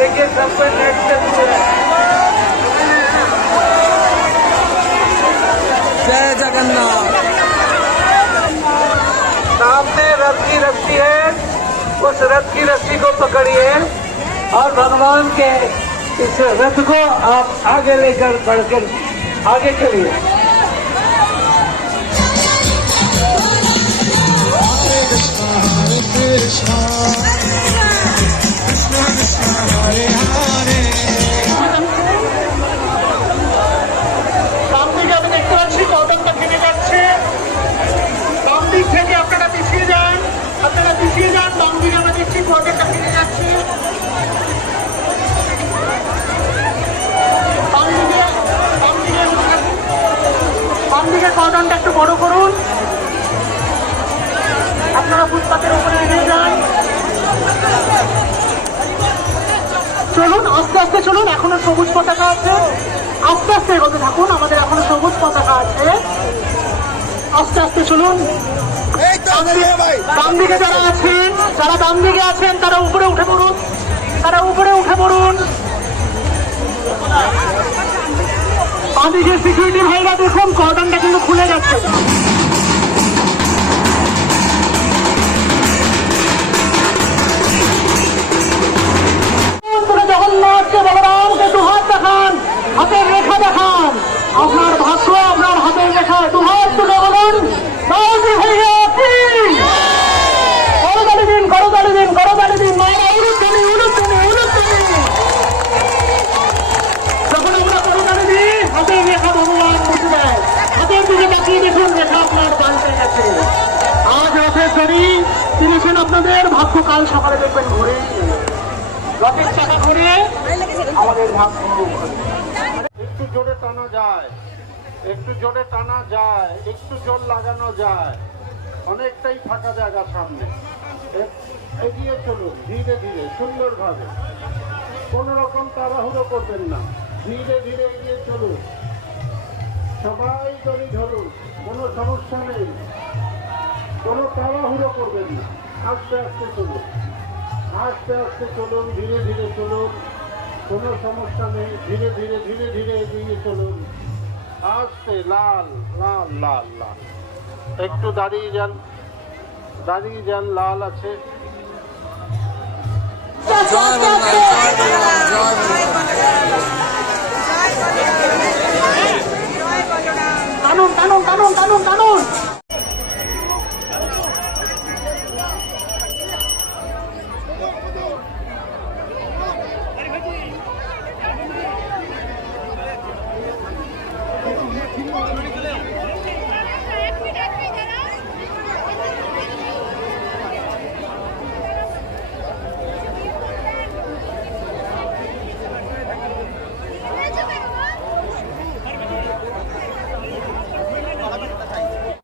देखिए सबको नेट जय जगन्नाथ। सामने रस्सी है। उस रथ की रस्सी को पकड़िए और भगवान के इस रथ को आप आगे लेकर बढ़कर आगे चलिए। Krishna পিছিয়ে যান আমরা দেখছি বাম দিকে বাম দিকে দিকে কদমটা একটু বড় করুন। আপনারা ফুটপাতের উপরে এগিয়ে যান। চলুন, আস্তে আস্তে চলুন, এখনও সবুজ পতাকা আছে। আস্তে আস্তে এগোতে থাকুন, আমাদের এখনও সবুজ পতাকা আছে। আস্তে আস্তে চলুন। ডান দিকে যারা আছেন, যারা ডান দিকে আছেন, তারা উপরে উঠে পড়ুন। তারা উপরে উঠে পড়ুন। বাঁ দিকে সিকিউরিটি ভাইরা দেখুন, কর্ডনটা কিন্তু খুলে যাচ্ছে। হাতের রেখা দেখান। আপনার ভাগ্য, আপনার হাতের রেখা, দুহাত তুলে বলুন আপনার পাল্টে গেছে। আজ রথের দড়ি কিনেছেন আপনাদের ভাগ্য কাল সকালে দেখবেন ঘুরে রথের চাকা ঘুরে আমাদের ভাগ্য একটু জোরে টানা যায়, একটু জোরে টানা যায়, একটু জোর লাগানো যায়, অনেকটাই ফাঁকা জায়গা সামনে। এগিয়ে চলুন, ধীরে ধীরে, সুন্দরভাবে। কোনো রকম তাড়াহুড়ো করবেন না। ধীরে ধীরে এগিয়ে চলুন। সবাই দড়ি ধরুন, কোনো সমস্যা নেই, কোনো তাড়াহুড়ো করবেন না। আস্তে আস্তে চলুন। আস্তে আস্তে চলুন, ধীরে ধীরে চলুন। কোনো সমস্যা নেই, ধীরে ধীরে ধীরে ধীরে এগিয়ে চলুন। আস্তে, লাল লাল লাল লাল। একটু দাঁড়িয়ে যান। দাঁড়িয়ে যান, লাল আছে। tanong, tanong, tanong, tanong, tanong.